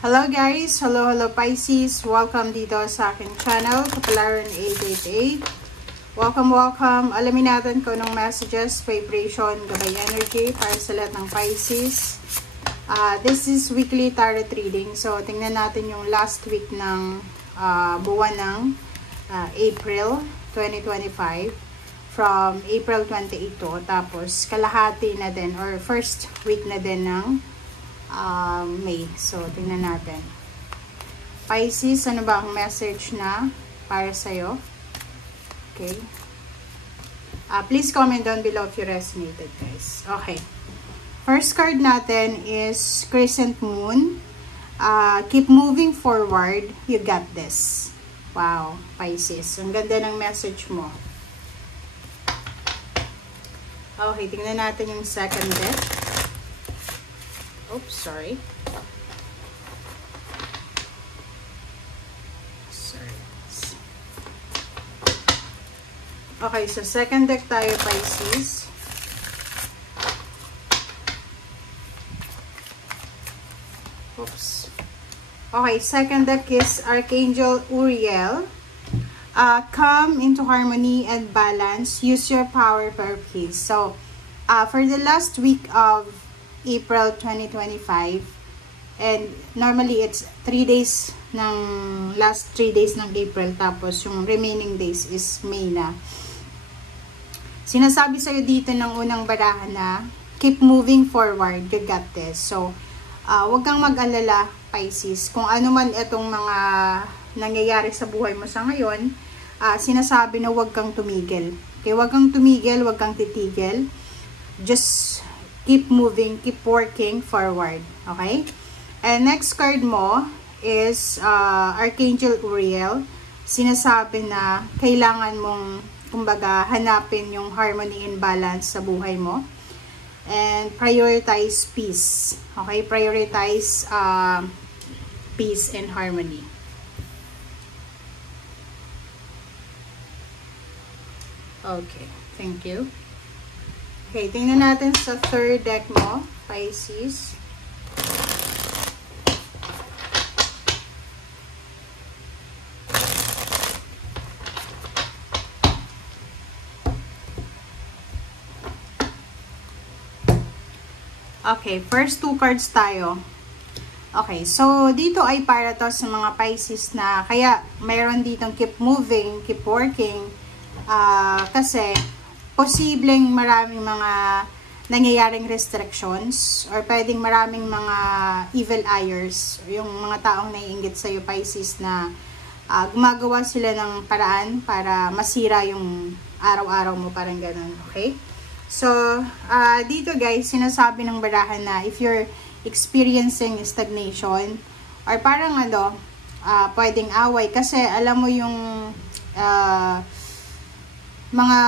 Hello guys! Hello Pisces! Welcome dito sa aking channel, Kapalaran 888. Welcome! Alamin natin kung anong messages, vibration, gabay energy para sa lahat ng Pisces. This is weekly tarot reading. So, tingnan natin yung last week ng buwan ng April 2025. From April 28 to. Tapos, kalahati na din or first week na din ng May. So, tingnan natin. Pisces, ano ba ang message na para sa'yo? Okay. Please comment down below if you resonated, guys. Okay. First card natin is Crescent Moon. Keep moving forward. You got this. Wow, Pisces. Ang ganda ng message mo. Okay, tingnan natin yung second deck. Oops, sorry. Okay, so second deck tayo, Pisces. Oops. Okay, second deck is Archangel Uriel. Come into harmony and balance. Use your power for peace. So, for the last week of April 2025, and normally it's 3 days ng last 3 days ng April, tapos yung remaining days is May na. Sinasabi sa'yo dito ng unang barahan na keep moving forward, you got this. So, wag kang mag-alala, Pisces, kung ano man itong mga nangyayari sa buhay mo sa ngayon. Sinasabi na wag kang tumigil. Okay, wag kang tumigil, wag kang titigil. Just keep moving, keep working forward. Okay? And next card mo is Archangel Uriel. Sinasabi na kailangan mong, kumbaga, hanapin yung harmony and balance sa buhay mo. And prioritize peace. Okay? Prioritize peace and harmony. Okay. Thank you. Okay, tingnan natin sa third deck mo, Pisces. Okay, first two cards tayo. Okay, so dito ay para to sa mga Pisces na kaya mayroon ditong keep moving, keep working, kasi posibleng maraming mga nangyayaring restrictions or pwedeng maraming mga evil eyers, yung mga taong naiinggit sa'yo, Pisces, na gumagawa sila ng paraan para masira yung araw-araw mo, parang ganun, okay? So, dito guys, sinasabi ng barahan na if you're experiencing stagnation or parang pwedeng away, kasi alam mo yung mga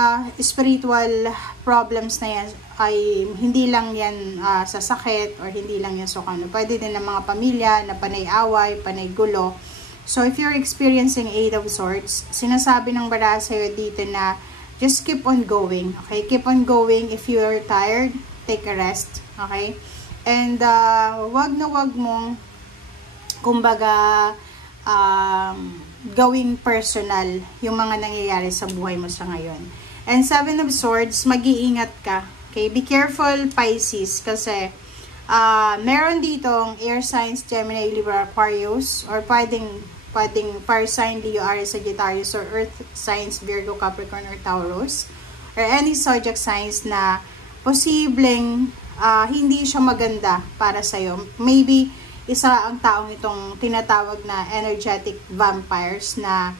spiritual problems na yan ay hindi lang yan sa sakit or hindi lang yan sa kano. Pwede din ng mga pamilya na panay away, panay gulo. So, if you're experiencing 8 of Swords, sinasabi ng baraha sa'yo dito na just keep on going. Okay? Keep on going. If you're tired, take a rest. Okay? And wag na wag mong, kumbaga, gawing personal yung mga nangyayari sa buhay mo sa ngayon. And 7 of Swords, mag-iingat ka. Okay? Be careful, Pisces, kasi meron ditong air signs, Gemini, Libra, Aquarius, or pwedeng fire sign, Leo, Aries, Sagittarius, or earth signs, Virgo, Capricorn, or Taurus, or any zodiac signs na posibleng hindi siya maganda para sa'yo. Maybe isa ang taong itong tinatawag na energetic vampires na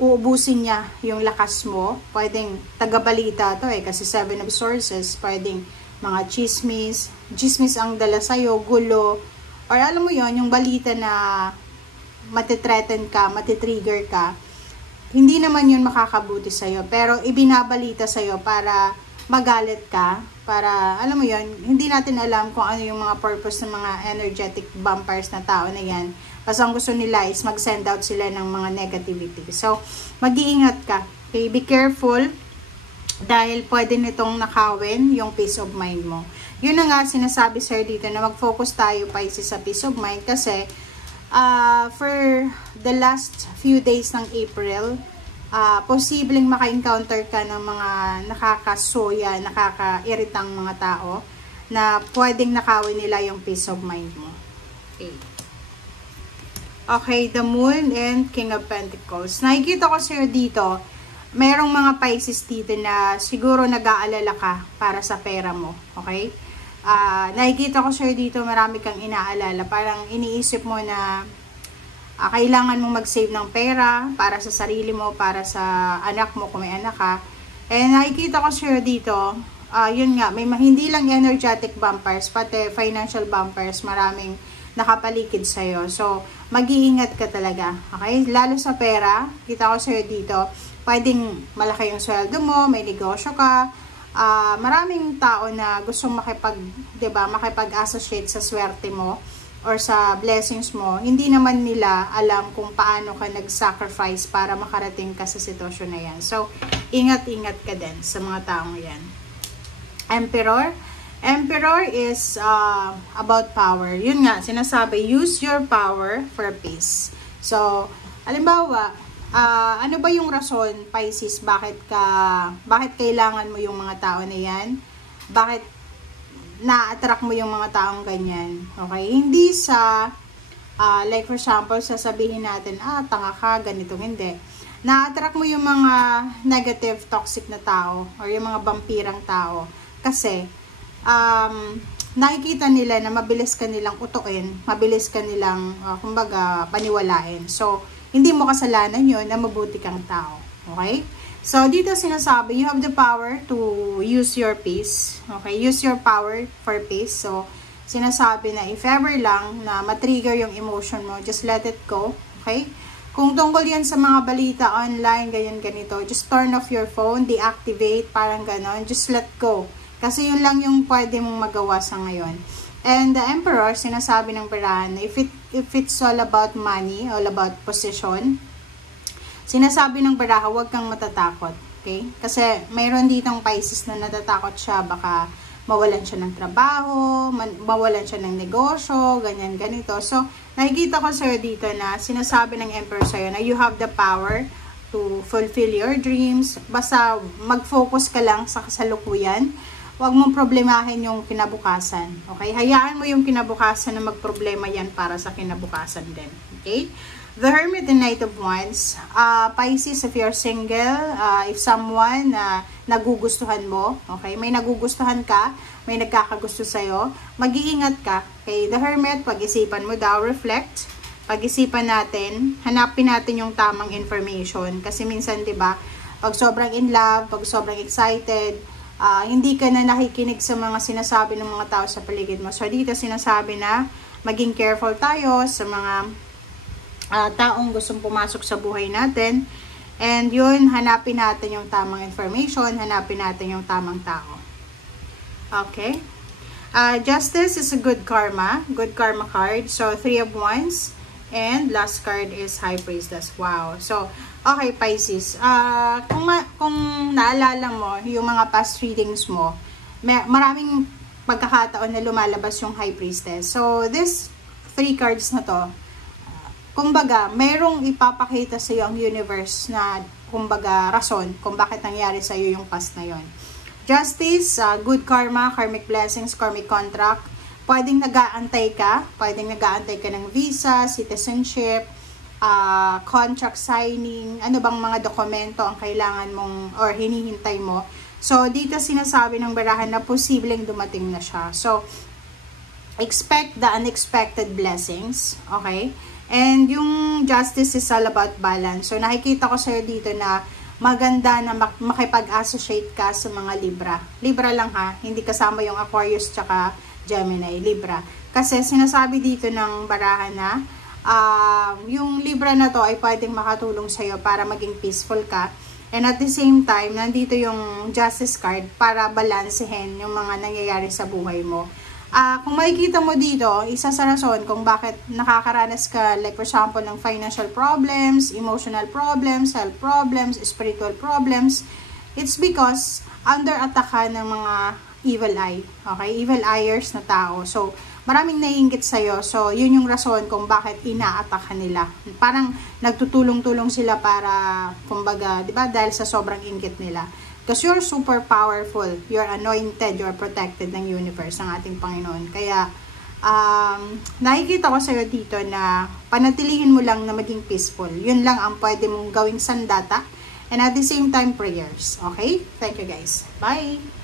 uubusin niya yung lakas mo. Pwedeng tagabalita to kasi 7 of Swords, pwedeng mga chismis ang dala sa'yo, gulo, or alam mo yon, yung balita na matitreaten ka, matitrigger ka. Hindi naman yun makakabuti sa'yo, pero ibinabalita sa'yo para magalit ka, para, alam mo yon, hindi natin alam kung ano yung mga purpose ng mga energetic vampires na tao na yan. Basta ang gusto nila is mag-send out sila ng mga negativity. So, mag-iingat ka. Okay? Be careful. Dahil pwede nitong nakawin yung peace of mind mo. Yun na nga sinasabi sir dito na mag-focus tayo Pisces sa peace of mind kasi for the last few days ng April, posibleng maka-encounter ka ng mga nakakasoya, nakaka-iritang mga tao na pwedeng nakawin nila yung peace of mind mo. Okay. Okay, the Moon and King of Pentacles. Nakikita ko sa'yo dito, merong mga Pisces dito na siguro nag-aalala ka para sa pera mo. Okay? Nakikita ko sa'yo dito, marami kang inaalala. Parang iniisip mo na kailangan mo mag-save ng pera para sa sarili mo, para sa anak mo kung may anak ka. And nakikita ko sa'yo dito, yun nga, may hindi lang energetic bumpers, pati financial bumpers, maraming nakapaligid sa'yo. So, mag-iingat ka talaga. Okay? Lalo sa pera, kita ko sa'yo dito, pwedeng malaki yung sweldo mo, may negosyo ka, maraming tao na gustong makipag-associate sa swerte mo or sa blessings mo. Hindi naman nila alam kung paano ka nag-sacrifice para makarating ka sa sitwasyon na yan. So, ingat-ingat ka din sa mga taong yan. Emperor. Emperor is about power. Yun nga, sinasabi, use your power for peace. So, halimbawa, ano ba yung rason, Pisces, bakit kailangan mo yung mga tao na yan? Bakit na-attract mo yung mga taong ganyan? Okay? Hindi sa, like for example, sasabihin natin, tanga ka, ganito, hindi. Na-attract mo yung mga negative, toxic na tao or yung mga vampirang tao. Kasi, nakikita nila na mabilis ka nilang utuin, mabilis ka nilang, kumbaga, paniwalain. So, hindi mo kasalanan yun na mabuti kang tao. Okay? So, dito sinasabi, you have the power to use your peace. Okay? Use your power for peace. So, sinasabi na if ever lang na matrigger yung emotion mo, just let it go. Okay? Kung tungkol yan sa mga balita online, ganyan-ganito, just turn off your phone, deactivate, parang ganon, just let go. Kasi yun lang yung pwede mong magawa sa ngayon. And the Emperor, sinasabi ng barahan, if it's all about money, all about position, sinasabi ng baraha, huwag kang matatakot. Okay? Kasi mayroon ditong Pisces na natatakot siya, baka mawalan siya ng trabaho, mawalan siya ng negosyo, ganyan, ganito. So, nakikita ko sa'yo dito na sinasabi ng Emperor sa'yo na you have the power to fulfill your dreams. Basta mag-focus ka lang sa kasalukuyan. Huwag mong problemahin yung kinabukasan. Okay? Hayaan mo yung kinabukasan na magproblema yan para sa kinabukasan din. Okay? The Hermit and Knight of Wands. Pisces, if you're single, if someone nagugustuhan mo, okay? May nagugustuhan ka, may nagkakagusto sa'yo, mag-iingat ka. Okay? The Hermit, pag-isipan mo daw, reflect. Pag-isipan natin, hanapin natin yung tamang information. Kasi minsan, di ba, pag sobrang in love, pag sobrang excited, hindi ka na nakikinig sa mga sinasabi ng mga tao sa paligid mo. So, dito sinasabi na maging careful tayo sa mga taong gustong pumasok sa buhay natin. And yun, hanapin natin yung tamang information, hanapin natin yung tamang tao. Okay? Justice is a good karma card. So, 3 of Wands. And last card is High Priestess. Wow. So, okay, Pisces. Kung naalala mo, yung mga past readings mo, maraming pagkakataon na lumalabas yung High Priestess. So, this 3 cards na to, kumbaga, mayroong ipapakita sa iyo ang universe na, kumbaga, rason kung bakit nangyari sa iyo yung past na yon. Justice, good karma, karmic blessings, karmic contract. Pwedeng nag-aantay ka ng visa, citizenship, contract signing, ano bang mga dokumento ang kailangan mong or hinihintay mo. So, dito sinasabi ng barahan na posibleng dumating na siya. So, expect the unexpected blessings, okay? And yung justice is all about balance. So, nakikita ko sa'yo dito na maganda na makipag-associate ka sa mga Libra. Libra lang ha, hindi kasama yung Aquarius tsaka Gemini, Libra. Kasi sinasabi dito ng barahan na yung Libra na to ay pwedeng makatulong sa'yo para maging peaceful ka. And at the same time, nandito yung Justice card para balansehin yung mga nangyayari sa buhay mo. Kung makikita mo dito, isa sa rason kung bakit nakakaranas ka, like for example, ng financial problems, emotional problems, health problems, spiritual problems, it's because under attack ka ng mga evil eye. Okay? Evil eyers na tao. So, maraming naiinggit sa'yo. So, yun yung rason kung bakit ina-attack ka nila. Parang nagtutulong-tulong sila para, kumbaga, di ba, dahil sa sobrang inggit nila. Because you're super powerful. You're anointed. You're protected ng universe, ng ating Panginoon. Kaya, nakikita ko sa'yo dito na panatilihin mo lang na maging peaceful. Yun lang ang pwede mong gawing sandata. And at the same time, prayers. Okay? Thank you guys. Bye!